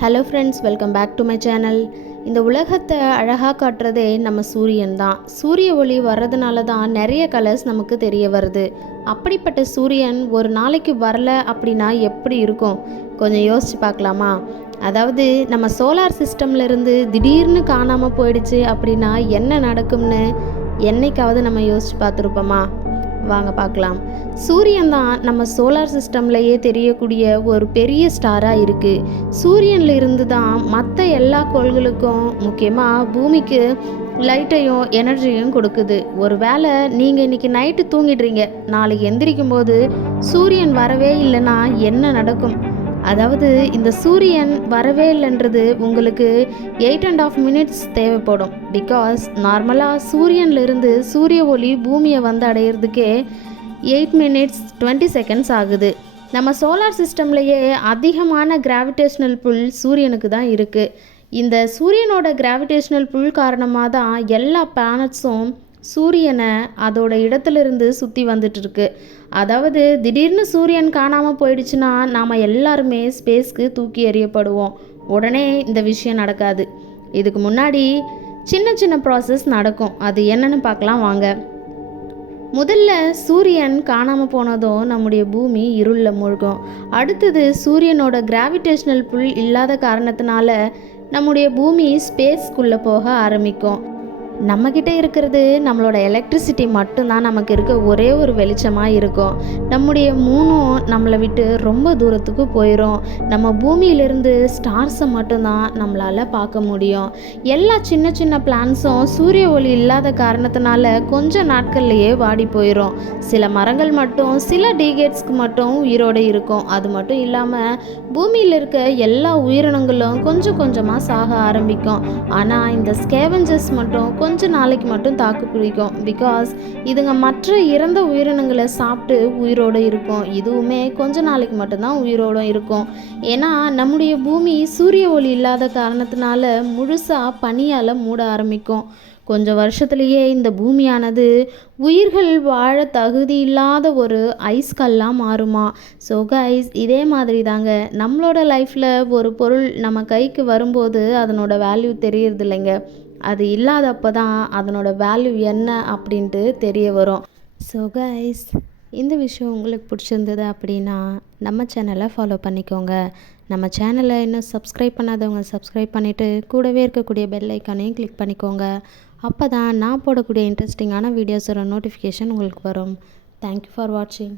Hello friends, welcome back to my channel. இந்த உலகத்தை அழகாக காட்டுறதே நம்ம சூரியன் தான். சூரிய ஒளி வர்றதுனால தான் நிறைய கலர்ஸ் நமக்கு தெரிய வருது. அப்படிப்பட்ட சூரியன் ஒரு நாளைக்கு வரல அப்படின்னா எப்படி இருக்கும்? கொஞ்சம் யோசித்து பார்க்கலாமா? அதாவது நம்ம சோலார் சிஸ்டம்லேருந்து திடீர்னு காணாமல் போயிடுச்சு அப்படின்னா என்ன நடக்கும்னு என்னைக்காவது நம்ம யோசித்து பார்த்துருப்போமா? வாங்க பார்க்கலாம். சூரியன் தான் நம்ம சோலார் சிஸ்டம்லேயே தெரியக்கூடிய ஒரு பெரிய ஸ்டாராக இருக்குது. சூரியனில் இருந்து தான் மற்ற எல்லா கோள்களுக்கும், முக்கியமாக பூமிக்கு லைட்டையும் எனர்ஜியும் கொடுக்குது. ஒரு வேளை நீங்கள் இன்றைக்கி நைட்டு தூங்கிடுறீங்க, நாளைக்கு எந்திரிக்கும் போது சூரியன் வரவே இல்லைன்னா என்ன நடக்கும்? அதாவது இந்த சூரியன் வரவே இல்லைன்றது உங்களுக்கு 8.5 minutes தேவைப்படும். பிகாஸ் நார்மலாக சூரியன்லேருந்து சூரிய ஒளி பூமியை வந்து அடையிறதுக்கே 8 minutes 20 seconds ஆகுது. நம்ம சோலார் சிஸ்டம்லேயே அதிகமான கிராவிடேஷ்னல் புல் சூரியனுக்கு தான் இருக்குது. இந்த சூரியனோட கிராவிடேஷ்னல் புல் காரணமாக தான் எல்லா பிளானட்ஸும் சூரியனை அதோட இடத்துலேருந்து சுற்றி வந்துட்டுருக்கு. அதாவது திடீர்னு சூரியன் காணாமல் போயிடுச்சுன்னா நாம் எல்லாருமே ஸ்பேஸ்க்கு தூக்கி எறியப்படுவோம். உடனே இந்த விஷயம் நடக்காது. இதுக்கு முன்னாடி சின்ன சின்ன ப்ராசஸ் நடக்கும். அது என்னன்னு பார்க்கலாம் வாங்க. முதல்ல சூரியன் காணாமல் போனதும் நம்முடைய பூமி இருளில் மூழ்கும். அடுத்தது சூரியனோட கிராவிடேஷ்னல் புல் இல்லாத காரணத்தினால நம்முடைய பூமி ஸ்பேஸ்க்குள்ளே போக ஆரம்பிக்கும். நம்மக்கிட்ட இருக்கிறது நம்மளோட எலக்ட்ரிசிட்டி மட்டும்தான் நமக்கு இருக்க ஒரே ஒரு வெளிச்சமாக இருக்கும். நம்முடைய மூணும் நம்மளை விட்டு ரொம்ப தூரத்துக்கு போயிடும். நம்ம பூமியிலிருந்து ஸ்டார்ஸை மட்டும்தான் நம்மளால் பார்க்க முடியும். எல்லா சின்ன சின்ன பிளான்ஸும் சூரிய ஒளி இல்லாத காரணத்தினால கொஞ்சம் நாட்கள்லேயே வாடி போயிடும். சில மரங்கள் மட்டும் சில டிகேட்ஸ்க்கு மட்டும் உயிரோடு இருக்கும். அது மட்டும் இல்லாமல் பூமியில் இருக்க எல்லா உயிரினங்களும் கொஞ்சம் கொஞ்சமாக சாக ஆரம்பிக்கும். ஆனால் இந்த ஸ்கேவெஞ்சர்ஸ் மட்டும் கொஞ்ச நாளைக்கு மட்டும் தாக்கு பிடிக்கும். பிகாஸ் இதுங்க மற்ற இறந்த உயிரினங்களை சாப்பிட்டு உயிரோடு இருக்கும். இதுவுமே கொஞ்ச நாளைக்கு மட்டும்தான் உயிரோடு இருக்கும். ஏன்னா நம்முடைய பூமி சூரிய ஒளி இல்லாத காரணத்தினால முழுசாக பனியால் மூட ஆரம்பிக்கும். கொஞ்சம் வருஷத்துலேயே இந்த பூமியானது உயிர்கள் வாழ தகுதி இல்லாத ஒரு ஐஸ்கல்லாம் மாறுமா. ஸோ கைஸ், இதே மாதிரி தாங்க நம்மளோட லைஃப்பில் ஒரு பொருள் நம்ம கைக்கு வரும்போது அதனோட வேல்யூ தெரியறது இல்லைங்க. அது இல்லாதப்போ தான் அதனோட வேல்யூ என்ன அப்படின்ட்டு தெரிய வரும். ஸோ கைஸ், இந்த விஷயம் உங்களுக்கு பிடிச்சிருந்தது அப்படின்னா நம்ம சேனலை ஃபாலோ பண்ணிக்கோங்க. நம்ம சேனலை இன்னும் சப்ஸ்கிரைப் பண்ணாதவங்க சப்ஸ்கிரைப் பண்ணிவிட்டு கூடவே இருக்கக்கூடிய பெல் ஐக்கானையும் கிளிக் பண்ணிக்கோங்க. அப்போ தான் நான் போடக்கூடிய இன்ட்ரெஸ்டிங்கான வீடியோஸோட நோட்டிஃபிகேஷன் உங்களுக்கு வரும். தேங்க்யூ ஃபார் வாட்சிங்.